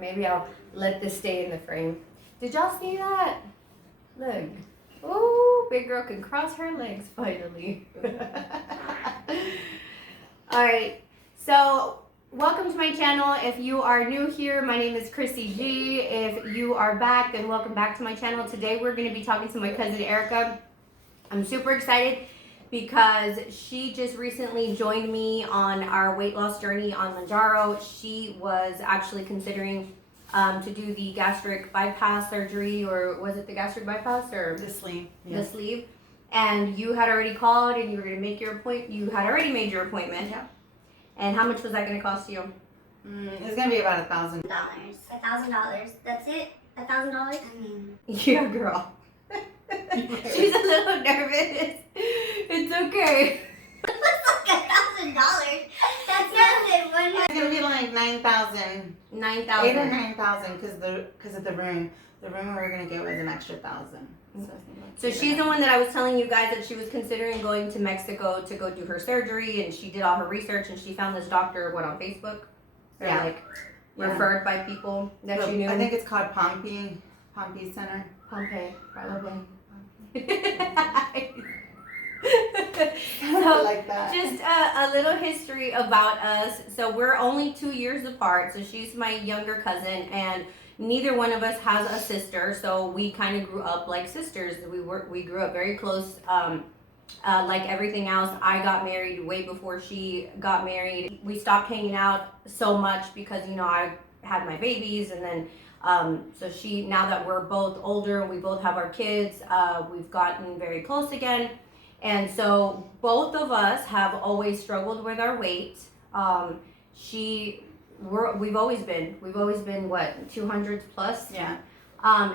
Maybe I'll let this stay in the frame. Did y'all see that? Look. Oh, big girl can cross her legs finally. Alright, so welcome to my channel. If you are new here, my name is Crissy G. If you are back, then welcome back to my channel. Today we're going to be talking to my cousin Erica. I'm super excited because she just recently joined me on our weight loss journey on Mounjaro. She was actually considering to do the gastric bypass surgery, or was it the gastric bypass or the sleeve? Yeah. The sleeve. And you had already called and you were going to make your appointment. You had already made your appointment. Yeah. And how much was that going to cost you? It's going to be about $1,000. $1,000. That's it? $1,000? I mean, Yeah, girl. She's a little nervous. It's okay. it's like $1,000. That's nothing. It's going to be like $9,000. 9,000. 8 or 9,000 because of the room. The room we were going to get was an extra 1,000. So she's the one that I was telling you guys that she was considering going to Mexico to go do her surgery, and she did all her research and she found this doctor, on Facebook? Or referred by people that she knew? I think it's called Pompey Center. Pompeii, probably. So, like that. Just a little history about us. So we're only 2 years apart. So she's my younger cousin, and neither one of us has a sister. So we kind of grew up like sisters. We grew up very close. Like everything else, I got married way before she got married. We stopped hanging out so much because I had my babies, and then so now that we're both older and we both have our kids, we've gotten very close again. And so both of us have always struggled with our weight. We've always been what, 200s plus? Yeah.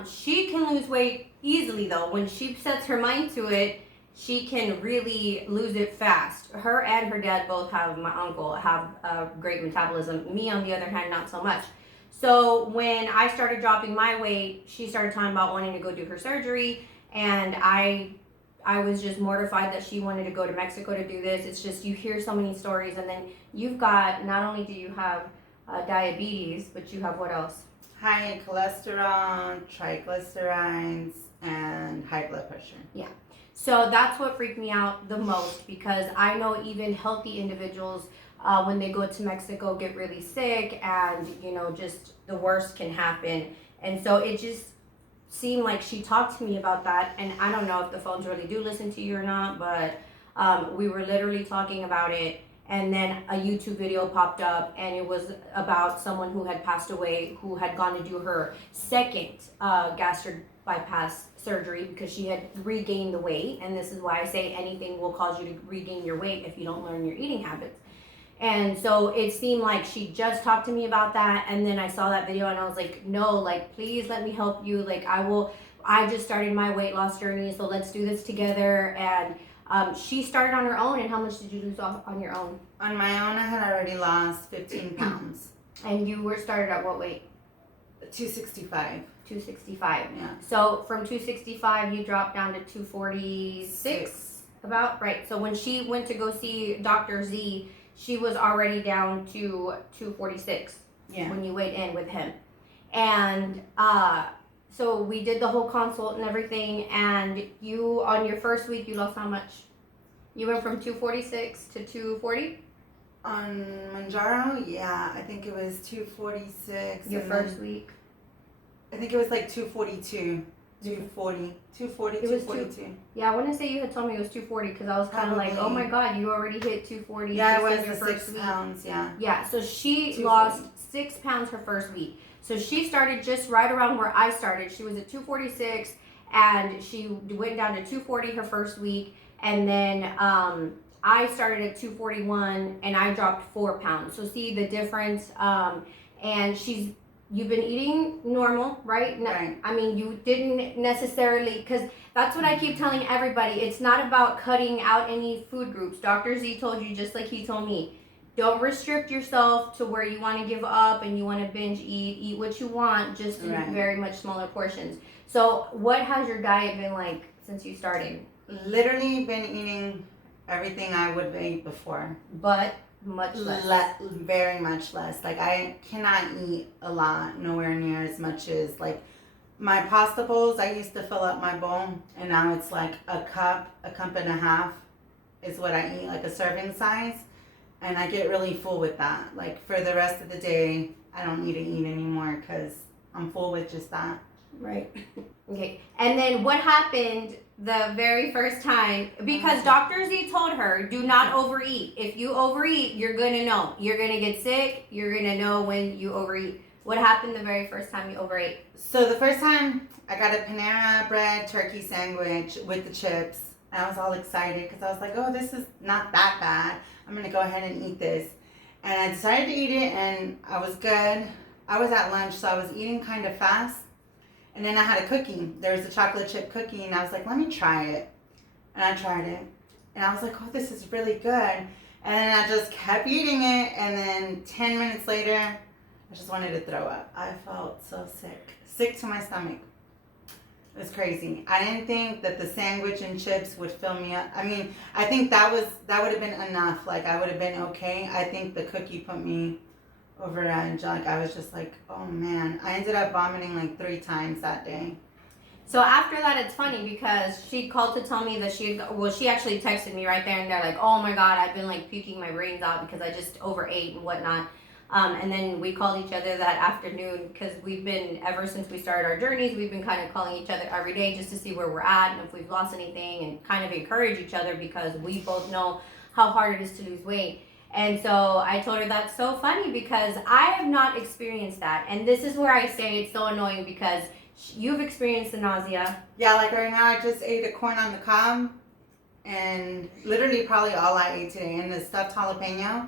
She can lose weight easily though. When she sets her mind to it, she can really lose it fast. Her and her dad both my uncle have a great metabolism. Me, on the other hand, not so much. So when I started dropping my weight, she started talking about wanting to go do her surgery, and I was just mortified that she wanted to go to Mexico to do this. It's just, you hear so many stories, and then you've got, not only do you have diabetes, but you have what else? High cholesterol, triglycerides, and high blood pressure. Yeah. So that's what freaked me out the most, because I know even healthy individuals, when they go to Mexico, get really sick, and just the worst can happen. And so it just seemed like she talked to me about that, and I don't know if the phones really do listen to you or not, but we were literally talking about it, and then a YouTube video popped up, and it was about someone who had passed away, who had gone to do her second gastric bypass surgery because she had regained the weight. And this is why I say anything will cause you to regain your weight if you don't learn your eating habits. And so it seemed like she just talked to me about that, and then I saw that video and I was like, no, like, please let me help you. Like, I just started my weight loss journey, so let's do this together. And she started on her own. And how much did you lose on your own? On my own, I had already lost 15 pounds. And you were started at what weight? 265. 265. Yeah. So from 265, you dropped down to 246, about, right? So when she went to go see Dr. Z, she was already down to 246 when you weighed in with him. And so we did the whole consult and everything, and you, on your first week, you lost how much? You went from 246 to 240? On Mounjaro, yeah, I think it was 246. Your first week? I think it was like 242, 240, 242. Yeah, I want to say you had told me it was 240 because I was kind of like, oh my God, you already hit 240. Yeah, it was your the first 6 pounds, yeah. Yeah, so she lost 6 pounds her first week. So she started just right around where I started. She was at 246, and she went down to 240 her first week. And then I started at 241, and I dropped 4 pounds. So see the difference. And you've been eating normal, right? Right. I mean, you didn't necessarily, because that's what I keep telling everybody. It's not about cutting out any food groups. Dr. Z told you, just like he told me, don't restrict yourself to where you want to give up and you want to binge eat what you want, just in very much smaller portions. So what has your diet been like since you started? Literally been eating everything I would eat before. But much less. Very much less. Like I cannot eat a lot, nowhere near as much as like my pasta bowls. I used to fill up my bowl, and now it's like a cup and a half is what I eat, like a serving size, and I get really full with that. Like for the rest of the day, I don't need to eat anymore because I'm full with just that. Right. Okay. And then what happened the very first time? Because Dr. Z told her, do not overeat. If you overeat, you're going to know. You're going to get sick. You're going to know when you overeat. What happened the very first time you overate? So the first time, I got a Panera Bread turkey sandwich with the chips. And I was all excited because I was like, oh, this is not that bad. I'm going to go ahead and eat this. And I decided to eat it, and I was good. I was at lunch, so I was eating kind of fast. And then I had a cookie. There was a chocolate chip cookie, and I was like, let me try it. And I tried it. And I was like, oh, this is really good. And then I just kept eating it, and then 10 minutes later, I just wanted to throw up. I felt so sick. Sick to my stomach. It was crazy. I didn't think that the sandwich and chips would fill me up. I mean, I think that would have been enough. Like, I would have been okay. I think the cookie put me over the edge. Like, I was just like, oh man. I ended up vomiting like 3 times that day. So after that, it's funny because she called to tell me that she actually texted me right there and there like, oh my God, I've been like puking my brains out because I just overate and whatnot. And then we called each other that afternoon because we've been, ever since we started our journeys, we've been kind of calling each other every day just to see where we're at and if we've lost anything and kind of encourage each other because we both know how hard it is to lose weight. And so I told her that's so funny because I have not experienced that. And this is where I say it's so annoying because you've experienced the nausea. Yeah, like right now I just ate a corn on the cob and literally probably all I ate today, and the stuffed jalapeno.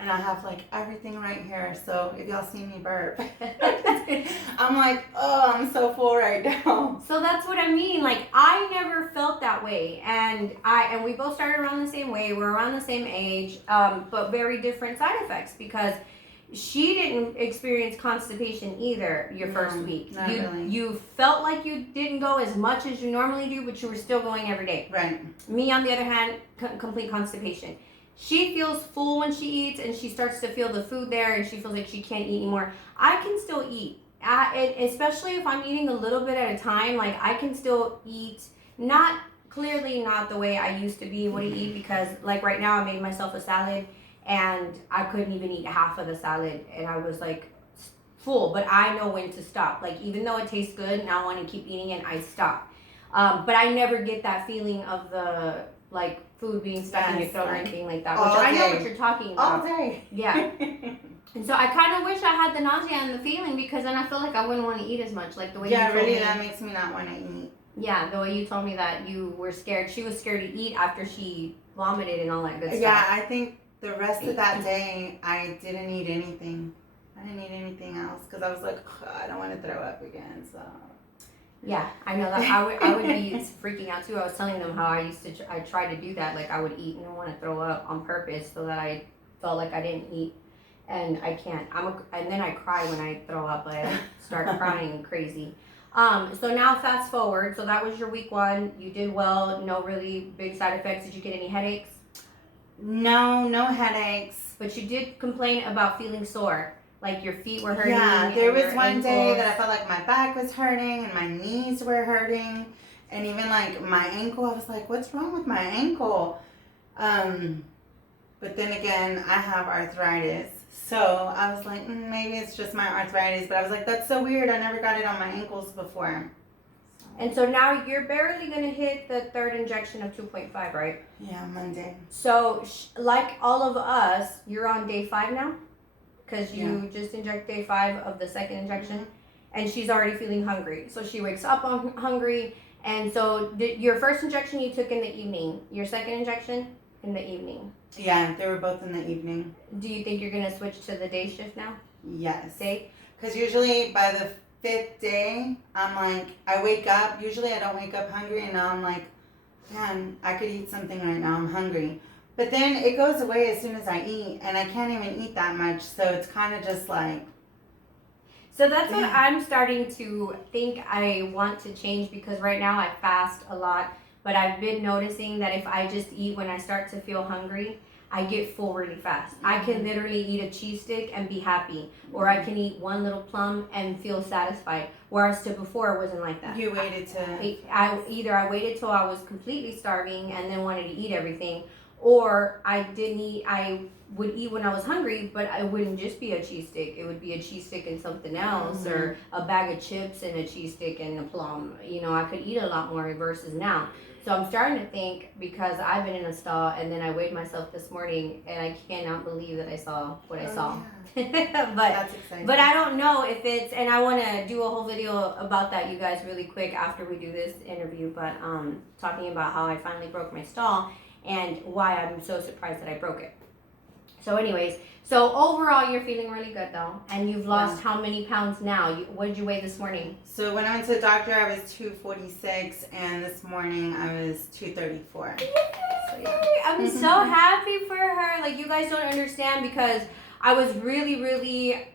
And I have like everything right here. So if y'all see me burp, I'm like, oh, I'm so full right now. So that's what I mean. Like I never felt that way. And we both started around the same way. We're around the same age, but very different side effects because she didn't experience constipation either your first week. Not really. You felt like you didn't go as much as you normally do, but you were still going every day. Right. Me, on the other hand, complete constipation. She feels full when she eats and she starts to feel the food there and she feels like she can't eat anymore. I can still eat, especially if I'm eating a little bit at a time. Like I can still eat, not the way I used to be able to eat because like right now I made myself a salad and I couldn't even eat half of the salad and I was like full, but I know when to stop. Like even though it tastes good and I want to keep eating it, I stop. But I never get that feeling of the like food being stuck in your throat or anything like that, which I know what you're talking about. All day. Yeah. And so I kind of wish I had the nausea and the feeling because then I feel like I wouldn't want to eat as much. Like the way you told really, me. that makes me not want to eat. Yeah, the way you told me that you were scared. She was scared to eat after she vomited and all that good stuff. Yeah, I think the rest of that day I didn't eat anything. I didn't eat anything else because I was like, I don't want to throw up again. So. Yeah, I know that I would be freaking out too. I was telling them how I used to I tried to do that. Like I would eat and want to throw up on purpose so that I felt like I didn't eat, and I can't. And then I cry when I throw up. I start crying crazy. So now fast forward. So that was your week 1. You did well. No really big side effects. Did you get any headaches? No headaches. But you did complain about feeling sore. Like your feet were hurting. Yeah, there was one day ankles. that I felt like my back was hurting and my knees were hurting, and even like my ankle. I was like, "What's wrong with my ankle?" But then again, I have arthritis, so I was like, maybe it's just my arthritis. But I was like, "That's so weird. I never got it on my ankles before." And so now you're barely gonna hit the 3rd injection of 2.5, right? Yeah, Monday. So like all of us, you're on day 5 now. Because you just inject day 5 of the 2nd injection, and she's already feeling hungry. So she wakes up hungry, and so your first injection you took in the evening, your 2nd injection in the evening. Yeah, they were both in the evening. Do you think you're gonna switch to the day shift now? Yes. Day? Because usually by the 5th day, I'm like, I wake up. Usually I don't wake up hungry, and now I'm like, man, I could eat something right now. I'm hungry. But then it goes away as soon as I eat, and I can't even eat that much, so it's kind of just like... So that's what I'm starting to think I want to change, because right now I fast a lot, but I've been noticing that if I just eat when I start to feel hungry, I get full really fast. I can literally eat a cheese stick and be happy, or I can eat one little plum and feel satisfied. Whereas to before, it wasn't like that. You waited to. I waited till I was completely starving and then wanted to eat everything, or I didn't eat. I would eat when I was hungry, but it wouldn't just be a cheese stick. It would be a cheese stick and something else, or a bag of chips and a cheese stick and a plum. You know, I could eat a lot more versus now. So I'm starting to think, because I've been in a stall and then I weighed myself this morning and I cannot believe that I saw what I saw. Yeah. That's exciting. But I don't know if it's, and I want to do a whole video about that, you guys, really quick after we do this interview, but talking about how I finally broke my stall and why I'm so surprised that I broke it. So anyways, so overall you're feeling really good though, and you've lost how many pounds now? What did you weigh this morning? So when I went to the doctor, I was 246, and this morning I was 234. So, yeah. I'm so happy for her. Like, you guys don't understand, because I was really, really,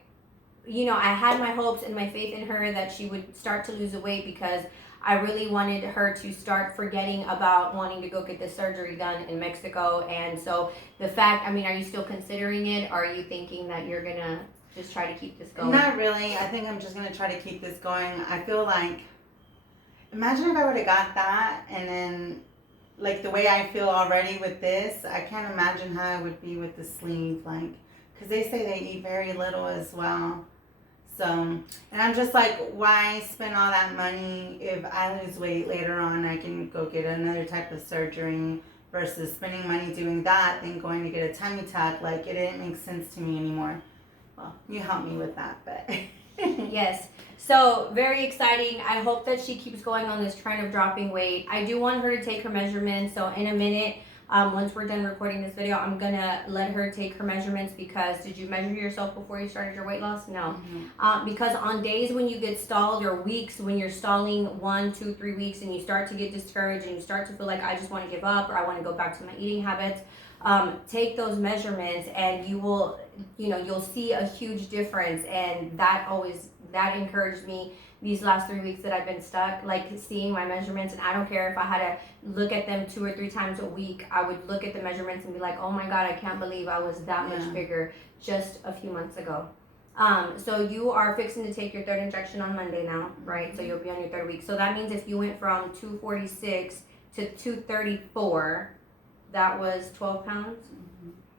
you know, I had my hopes and my faith in her that she would start to lose the weight, because I really wanted her to start forgetting about wanting to go get the surgery done in Mexico. And so the fact, I mean, are you still considering it? Or are you thinking that you're going to just try to keep this going? Not really. I think I'm just going to try to keep this going. I feel like, imagine if I would have got that and then, like, the way I feel already with this, I can't imagine how I would be with the sleeve. Like, because they say they eat very little as well. So, and I'm just like, why spend all that money if I lose weight later on? I can go get another type of surgery versus spending money doing that than going to get a tummy tuck. Like, it didn't make sense to me anymore. Well, you helped me with that, but. Yes. So, very exciting. I hope that she keeps going on this trend of dropping weight. I do want her to take her measurements. So, in a minute, once we're done recording this video, I'm going to let her take her measurements, because did you measure yourself before you started your weight loss? No. Because on days when you get stalled, or weeks when you're stalling 1, 2, 3 weeks, and you start to get discouraged and you start to feel like, I just want to give up, or I want to go back to my eating habits, take those measurements and you will, you know, you'll see a huge difference. And that encouraged me these last 3 weeks that I've been stuck, like seeing my measurements. And I don't care if I had to look at them 2 or 3 times a week, I would look at the measurements and be like, oh my God, I can't believe I was that much bigger just a few months ago. So you are fixing to take your 3rd injection on Monday now, right? So you'll be on your 3rd week. So that means if you went from 246 to 234, that was 12 pounds.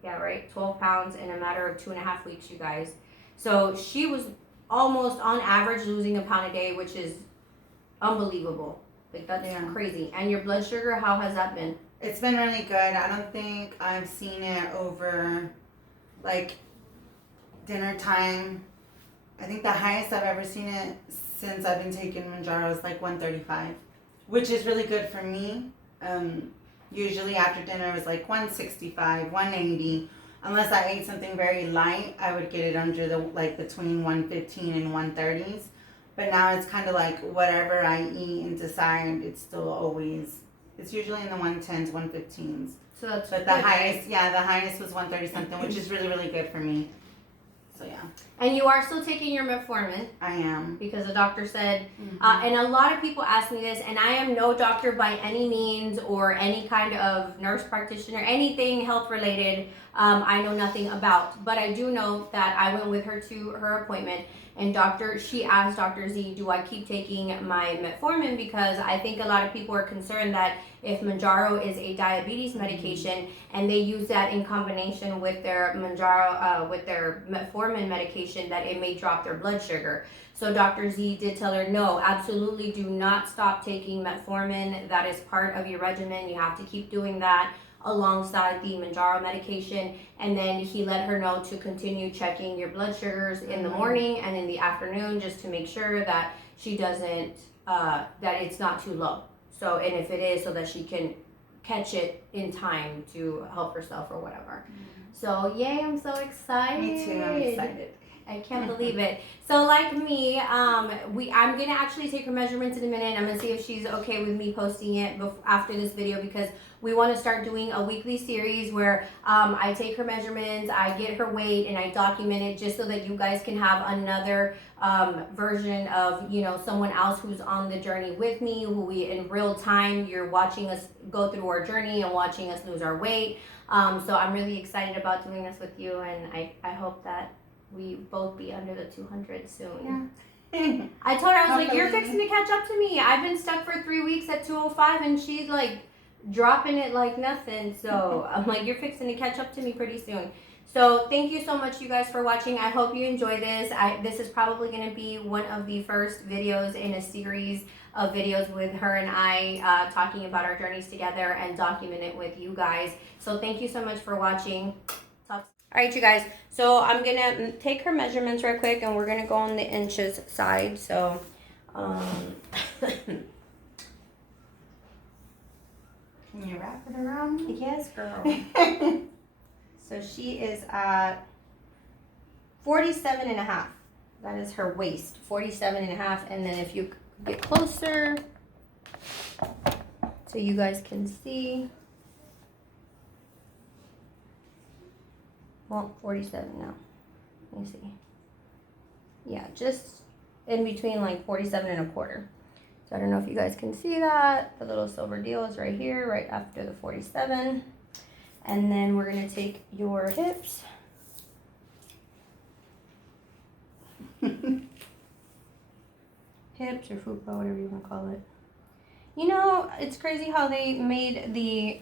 Yeah, right? 12 pounds in a matter of 2.5 weeks, you guys. So she was almost on average losing a pound a day, which is unbelievable. Like, that's crazy. And your blood sugar, how has that been? It's been really good. I don't think I've seen it over, like, dinner time. I think the highest I've ever seen it since I've been taking Mounjaro is like 135, which is really good for me. Usually after dinner it was like 165, 180. Unless I ate something very light, I would get it under the, like, between 115 and 130s. But now it's kind of like whatever I eat and decide, it's still always, it's usually in the 110s, 115s. So that's But the highest, the highest was 130 something, which is really, really good for me. So yeah. And you are still taking your metformin. I am. Because the doctor said, and a lot of people ask me this, and I am no doctor by any means, or any kind of nurse practitioner, anything health related, I know nothing about. But I do know that I went with her to her appointment, and she asked Dr. Z, do I keep taking my metformin? Because I think a lot of people are concerned that if Mounjaro is a diabetes medication and they use that in combination with their Mounjaro, with their metformin medication, that it may drop their blood sugar. So Dr. Z did tell her, no, absolutely do not stop taking metformin. That is part of your regimen. You have to keep doing that alongside the Mounjaro medication. And then he let her know to continue checking your blood sugars in the morning and in the afternoon, just to make sure that she doesn't, that it's not too low. So, and if it is, so that she can catch it in time to help herself or whatever. So, yay, I'm so excited. Me too, I'm excited. I can't believe it. So, like me, I'm going to actually take her measurements in a minute. I'm going to see if she's okay with me posting it after this video, because we want to start doing a weekly series where I take her measurements, I get her weight, and I document it, just so that you guys can have another version of, you know, someone else who's on the journey with me, who we in real time, you're watching us go through our journey and watching us lose our weight. So I'm really excited about doing this with you, and I hope that we both be under the 200 soon. Yeah. I told her, I was like, you're Hopefully. fixing to catch up to me. I've been stuck for 3 weeks at 205, and she's like dropping it like nothing. So I'm like, you're fixing to catch up to me pretty soon. So thank you so much, you guys, for watching. I hope you enjoy this. This is probably going to be one of the first videos in a series of videos with her and I talking about our journeys together and document it with you guys. So thank you so much for watching. All right, you guys, so I'm gonna take her measurements real quick, and we're gonna go on the inches side. So Can you wrap it around me? yes, girl. So she is at 47 and a half. That is her waist, 47 and a half. And then if you get closer so you guys can see. Well, 47 now. Let me see. Yeah, just in between like 47 and a quarter. So I don't know if you guys can see that. The little silver deal is right here, right after the 47. And then we're gonna take your hips. Hips or fupa, whatever you wanna call it. You know, it's crazy how they made the,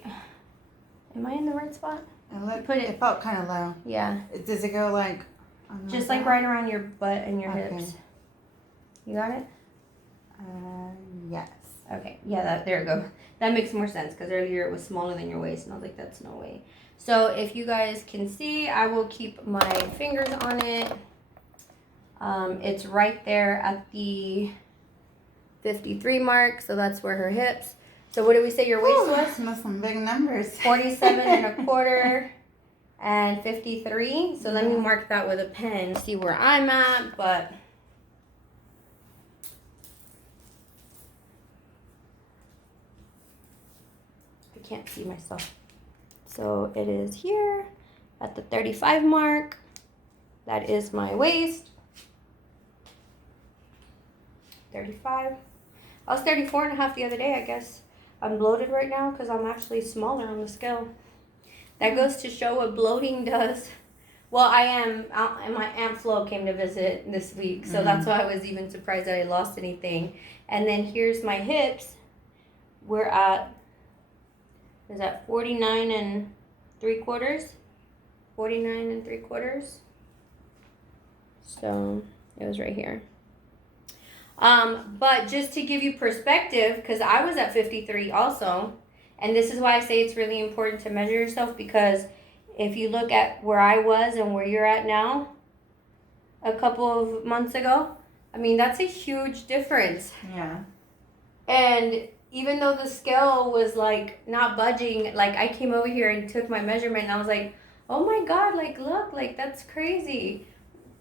am I in the right spot? It felt kind of low. Yeah. Does it go like? Just like right around your butt and your hips. You got it? Yes. Okay. Yeah, there you go. That makes more sense because earlier it was smaller than your waist, and I was like, that's no way. So if you guys can see, I will keep my fingers on it. It's right there at the 53 mark, so that's where her hips. So what did we say your waist was? That's some big numbers. 47 and a quarter and 53. So let me mark that with a pen, see where I'm at, but I can't see myself. So it is here at the 35 mark. That is my waist. 35. I was 34 and a half the other day, I guess. I'm bloated right now because I'm actually smaller on the scale. That goes to show what bloating does. Well, I am, and my Aunt Flo came to visit this week, so that's why I was even surprised that I lost anything. And then here's my hips. We're at, is that 49 and 3/4? 49 and 3/4. So it was right here. But just to give you perspective, because I was at 53 also, and this is why I say it's really important to measure yourself, because if you look at where I was and where you're at now, a couple of months ago, I mean, that's a huge difference. Yeah. And even though the scale was like not budging, like I came over here and took my measurement, and I was like, oh my God, like look, like that's crazy.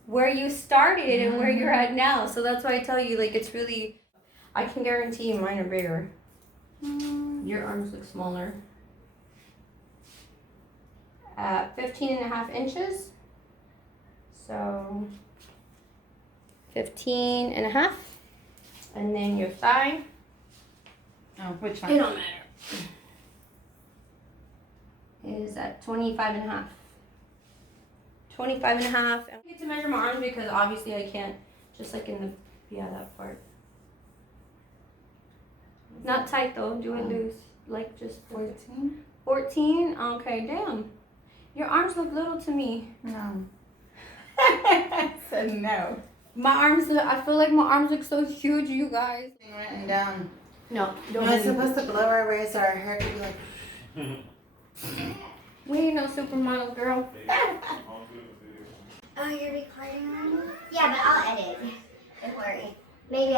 Where you started and where you're at now. So that's why I tell you, like, it's really, I can guarantee you mine are bigger. Your arms look smaller. 15 and a half inches. So 15 and a half. And then your thigh. Oh, which one? It don't matter. Is at 25 and a half. 25 and a half. I get to measure my arms because obviously I can't, just like in the, that part. Not tight though, do it loose. Like just 14? 14? Okay, damn. Your arms look little to me. No. I said no. My arms, I feel like my arms look so huge, you guys. Written down. No, You're not supposed to blow our way so our hair could be like. We ain't no supermodel, girl. Oh, you're recording already? Yeah, but I'll edit. Don't worry. Maybe